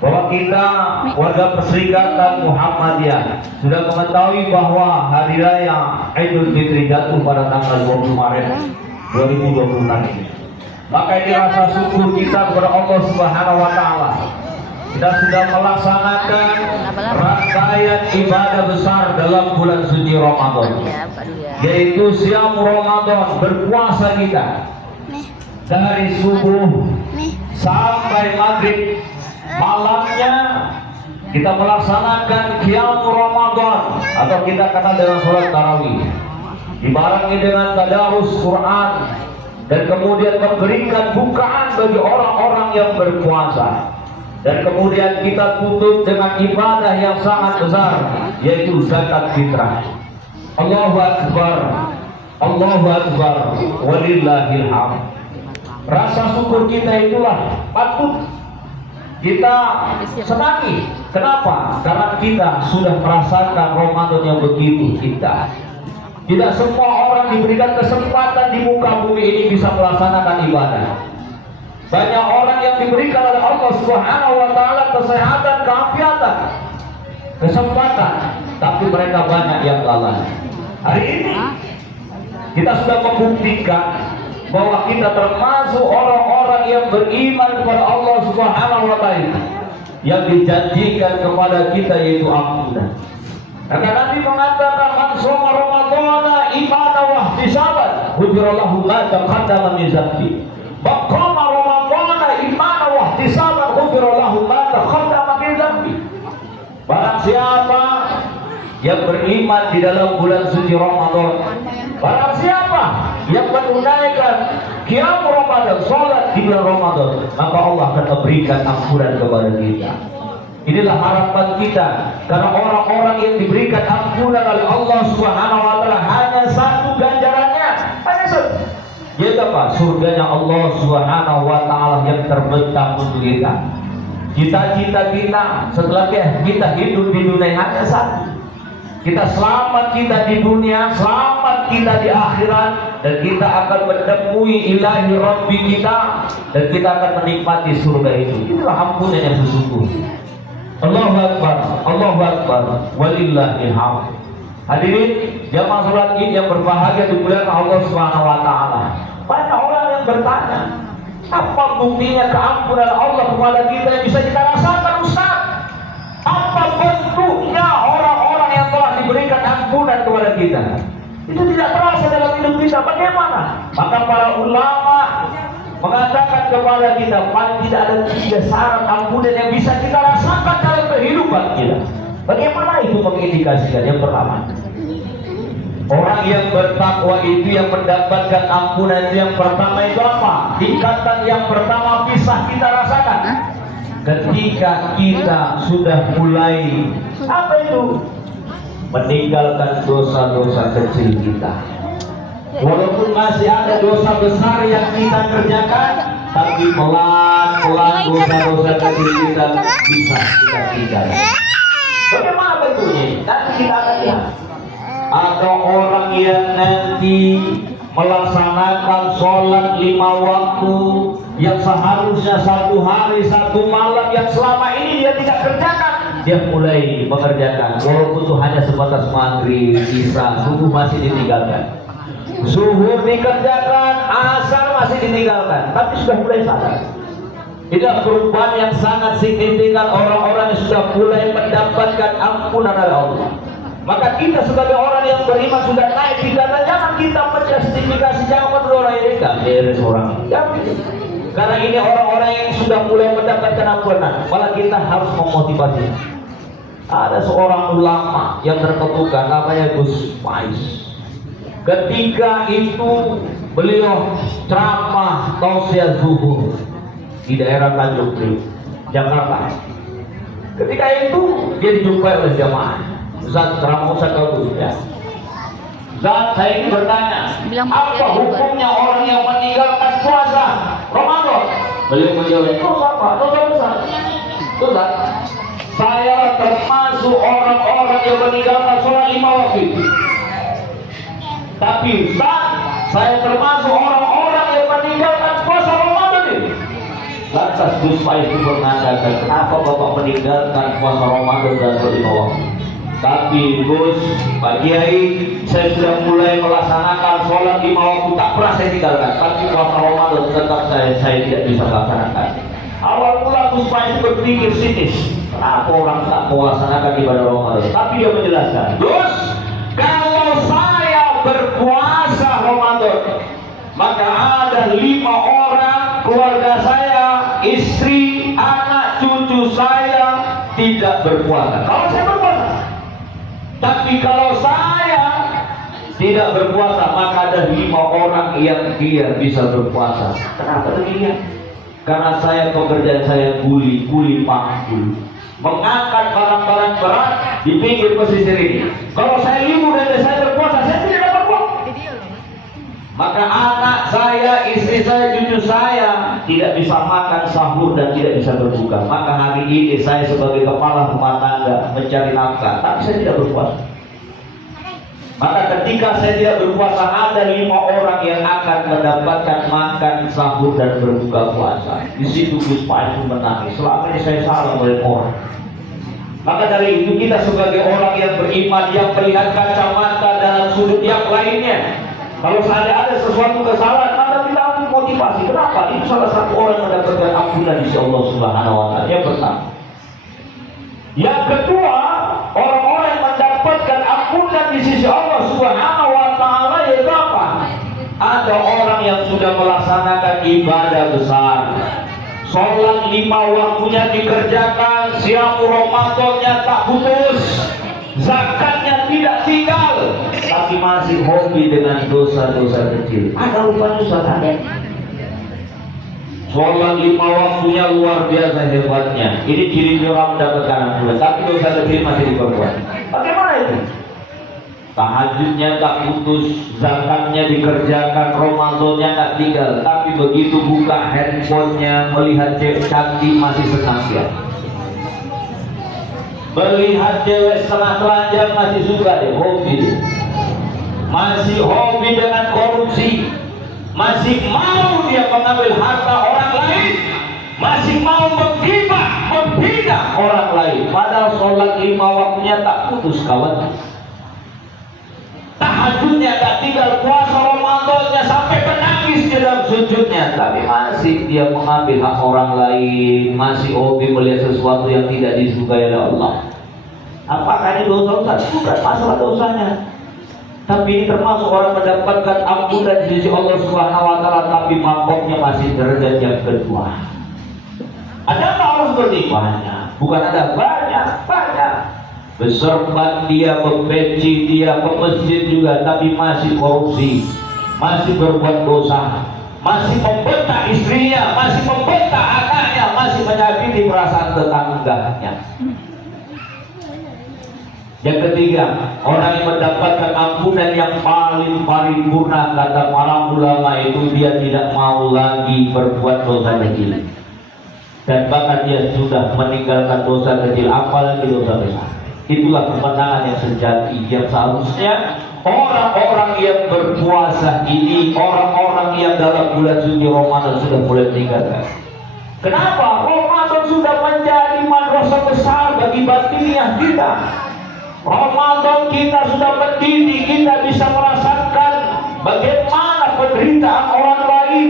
bahwa kita warga Perserikatan Muhammadiyah sudah mengetahui bahwa hari raya Idul Fitri jatuh pada tanggal 20 Maret 2026 ini. Maka ini rasa syukur kita kepada Allah Subhanahu wa taala. Kita sudah melaksanakan rangkaian ibadah besar dalam bulan suci Ramadan, yaitu siam Ramadan, berpuasa kita dari subuh sampai maghrib. Malamnya kita melaksanakan qiyam Ramadan atau kita kenal dengan sholat tarawih, dibarengi dengan tadarus Quran, dan kemudian memberikan bukaan bagi orang-orang yang berpuasa. Dan kemudian kita tutup dengan ibadah yang sangat besar, yaitu zakat fitrah. Allahu Akbar, Allahu Akbar, walillahil hamd. Rasa syukur kita itulah patut kita senangi. Kenapa? Karena kita sudah merasakan Ramadan yang begitu indah. Tidak semua orang diberikan kesempatan di muka bumi ini bisa melaksanakan ibadah. Banyak orang yang diberikan oleh Allah Subhanahu wa taala kesehatan, keafiatan, kesempatan, tapi mereka banyak yang lalai. Hari ini kita sudah membuktikan bahwa kita termasuk orang-orang yang beriman kepada Allah Subhanahu wa taala, yang dijanjikan kepada kita yaitu ampunan. Karena Nabi mengatakan, man shoma ramadhana imanan wa ihtisaban ghufira lahu ma taqaddama min dzambi. Maqama ramadhana imanan wa ihtisaban ghufira lahu ma taqaddama min dzambi. Barang siapa yang beriman di dalam bulan suci Ramadan, barang siapa yang menunaikan qiyam Ramadan, sholat di bulan Ramadan, maka Allah akan memberikan ampunan kepada kita. Inilah harapan kita, karena orang-orang yang diberikan ampunan oleh Allah Subhanahu wa taala hanya satu ganjarannya, hanya satu, yaitu apa? Surganya Allah Subhanahu wa taala yang terbentang untuk kita. Cita-cita kita setelah kita hidup di dunia hanya satu. Kita selamat kita di dunia, selamat kita di akhirat, dan kita akan menemui ilahi Rabbi kita, dan kita akan menikmati surga itu. Inilah ampunan yang sesungguhnya. Allahu Akbar, Allahu Akbar, walillahil hamd. Hadirin jamaah salat Id yang berbahagia di bulan Allah Subhanahu wa taala. Banyak orang yang bertanya, apa buktinya keampunan Allah kepada kita yang bisa kita rasakan, Ustaz? Apa bentuknya orang-orang yang telah diberikan ampunan kepada kita? Itu tidak terasa dalam hidup kita. Bagaimana? Maka para ulama mengatakan kepada kita, paling tidak ada 3 syarat ampunan yang bisa kita rasakan dalam kehidupan kita. Bagaimana itu mengindikasikan? Yang pertama, orang yang bertakwa itu yang mendapatkan ampunan itu yang pertama itu apa? Tingkatan yang pertama bisa kita rasakan ketika kita sudah mulai apa itu? Meninggalkan dosa-dosa kecil kita. Walaupun masih ada dosa besar yang kita kerjakan, tapi pelan-pelan dosa-dosa kecil kita bisa kita tinggalkan. Bagaimana bentuknya? Nanti kita akan lihat. Ada orang yang nanti melaksanakan sholat 5 waktu yang seharusnya 1 hari 1 malam yang selama ini dia tidak kerjakan, dia mulai mengerjakan, walaupun itu hanya sebatas maghrib, isya, subuh masih ditinggalkan, zuhur dikerjakan, asar masih ditinggalkan, tapi sudah mulai sadar. Inilah perubahan yang sangat signifikan orang-orang yang sudah mulai mendapatkan ampunan oleh Allah. Maka kita sebagai orang yang beriman sudah naik tingkatan, jangan kita menjustifikasi, jangan orang ini enggak beres orang. Karena ini orang-orang yang sudah mulai mendapatkan ampunan, malah kita harus memotivasi. Ada seorang ulama yang terkemuka namanya Gus Faiz. Ketika itu beliau ceramah tausiah zuhur di daerah Tanjung Priok, Jakarta. Ketika itu dia dijumpai oleh jamaah. Ustaz, ceramah Ustaz dulu ya. Ustaz, saya ingin bertanya, apa hukumnya orang yang meninggalkan puasa Ramadan? Beliau menjawab, dosa apa? Dosa besar. Ustaz, saya termasuk orang-orang yang meninggalkan sholat 5 waktu. Tapi Ustaz, saya termasuk orang-orang yang meninggalkan puasa Ramadan ini. Lantas Gus Pais itu mengatakan, kenapa Bapak meninggalkan puasa Ramadan dan berlima waktu? Tapi Gus, Pak Kiai, saya sudah mulai melaksanakan sholat 5 waktu, tak pernah saya tinggalkan. Tapi puasa Ramadan tetap saya tidak bisa melaksanakan. Awal mula Gus Pais berpikir sinis, kenapa orang tak melaksanakan ibadah Ramadan? Tapi dia menjelaskan, Gus, kalau saya berpuasa Ramadan, maka ada 5 orang keluarga saya, istri, anak, cucu saya tidak berpuasa. Kalau saya berpuasa, tapi kalau saya tidak berpuasa, maka ada 5 orang yang dia bisa berpuasa. Kenapa demikian? Karena saya pekerjaan saya kuli panggul, mengangkat barang-barang berat di pinggir pesisir ini. Kalau saya libur dan saya berpuasa, saya tidak dapat uang. Maka anak saya, istri saya, cucu saya tidak bisa makan sahur dan tidak bisa berbuka. Maka hari ini saya sebagai kepala rumah tangga mencari nafkah, tapi saya tidak berpuasa. Maka ketika saya tidak berpuasa, ada 5 orang yang akan mendapatkan makan sahur dan berbuka puasa. Di situ Gus Pais menangis. Selama ini saya salah oleh orang. Maka dari itu kita sebagai orang yang beriman, yang melihat kacamata dalam sudut yang lainnya. Kalau ada sesuatu kesalahan, maka kita ambil motivasi. Kenapa? Itu salah satu orang mendapatkan ampunan di Allah Subhanahu wa Ta'ala. Yang pertama. Yang kedua, orang-orang yang mendapatkan ampunan di sisi Allah Subhanahu wa Ta'ala yaitu apa? Ada orang yang sudah melaksanakan ibadah besar. Sholat 5 waktunya dikerjakan, siam Ramadannya tak putus, zakatnya tidak tinggal, tapi masih hobi dengan dosa-dosa kecil. Ada rupanya Ustaz ada. Sholat 5 waktunya luar biasa hebatnya. Ini ciri orang mendapatkan ampunan, tapi dosa kecil masih diperbuat. Bagaimana itu? Tahajudnya tak putus, zakatnya dikerjakan, Ramadannya tak tinggal, tapi begitu buka handphonenya melihat cewek cantik masih senang dia. Melihat cewek setengah telanjang masih suka deh, hobi. Masih hobi dengan korupsi, masih mau dia mengambil harta orang lain, masih mau menggibah, membina orang lain. Padahal sholat 5 waktunya tak putus kawan. Tahajudnya tak tinggal, puasa Ramadannya sampai menangis di dalam sujudnya, tapi masih dia mengambil hak orang lain, masih hobi melihat sesuatu yang tidak disukai oleh Allah. Apakah ini dosa? Bukan masalah dosanya, tapi ini termasuk orang mendapatkan ampunan di sisi Allah Subhanahu wa Ta'ala, tapi mangkoknya masih derajat yang kedua. Ada orang seperti banyak, bukan ada banyak. Berserban dia, berpeci dia, ke masjid juga, tapi masih korupsi, masih berbuat dosa, masih membentak istrinya, masih membentak anaknya, masih menyakiti perasaan tetangganya. Yang ketiga, orang yang mendapatkan ampunan yang paling paripurna, kata para ulama itu, dia tidak mau lagi berbuat dosa kecil, dan bahkan dia sudah meninggalkan dosa kecil, apalagi dosa besar. Itulah kemenangan yang sejati, yang seharusnya orang-orang yang berpuasa ini, orang-orang yang dalam bulan suci Ramadan sudah mulai meninggalkan. Kenapa? Ramadan sudah menjadi madrasah besar bagi batiniah kita. Ramadan kita sudah mendidik, kita bisa merasakan bagaimana penderitaan orang lain.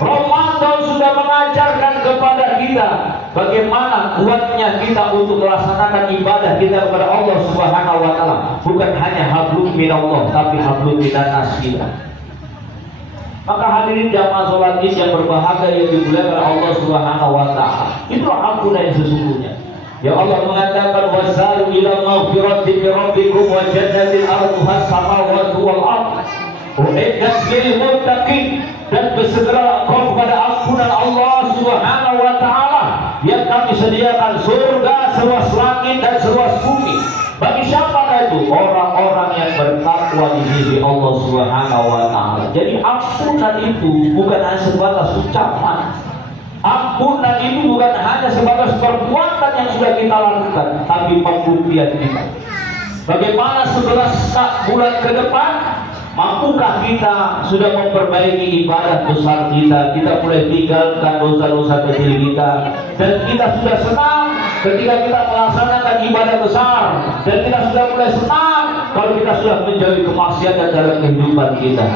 Ramadan sudah mengajarkan kepada kita bagaimana kuatnya kita untuk melaksanakan ibadah kita kepada Allah Subhanahu wa Ta'ala. Bukan hanya hablum minallah, tapi hablum minannas kita. Maka hadirin jamaah sholat Id yang berbahagia yang dimuliakan oleh Allah Subhanahu wa Ta'ala, itulah ampunan yang sesungguhnya. Ya Allah mengatakan, wasalu ila maghfirati min rabbikum wa jannatin arduha as-samawati wal ardh uiddat lil muttaqin, dan bersegera engkau kepada ampunan Allah Subhanahu wa Ta'ala yang kami sediakan surga seluas langit dan seluas bumi. Bagi siapa itu? Orang-orang yang bertakwa di sisi Allah Subhanahu wa Ta'ala. Jadi ampunan itu bukan hanya sebatas ucapan. Ampunan itu bukan hanya sebatas perbuatan yang sudah kita lakukan, tapi pembuktian kita. Bagaimana 11 bulan ke depan Mampukah kita sudah memperbaiki ibadah besar kita? Kita mulai tinggalkan dosa-dosa kecil kita, dan kita sudah senang ketika kita melaksanakan ibadah besar, dan kita sudah mulai senang kalau kita sudah menjauhi kemaksiatan dalam kehidupan kita.